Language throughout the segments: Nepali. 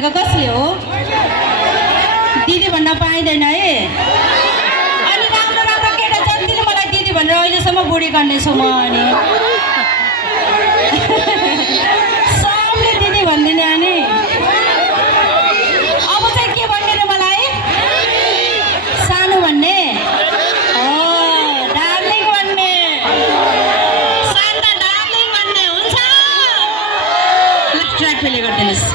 भनेको कसले हो? दिदी भन्न पाइँदैन है। अनि राम्रो राम्रो केटा जतिले मलाई दिदी भनेर अहिलेसम्म बुढी गर्नेछु म। अनि सबले दिदी भन्दिने। अनि अब चाहिँ के भन्ने र मलाई? सानो भन्ने हो, डार्लिङ भन्ने। शान्त डार्लिङ भन्ने हुन्छ। ल ट्र्याक प्ले गरिदिनुहोस्।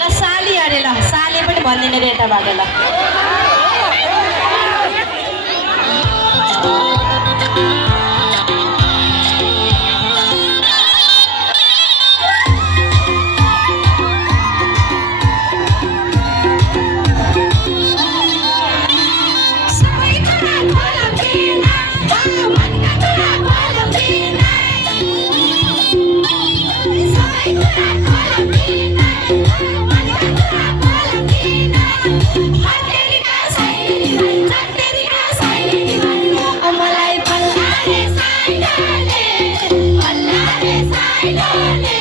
ल साली अरे, ल साली पनि भनिदिने रे यताबाट। ल Saidale,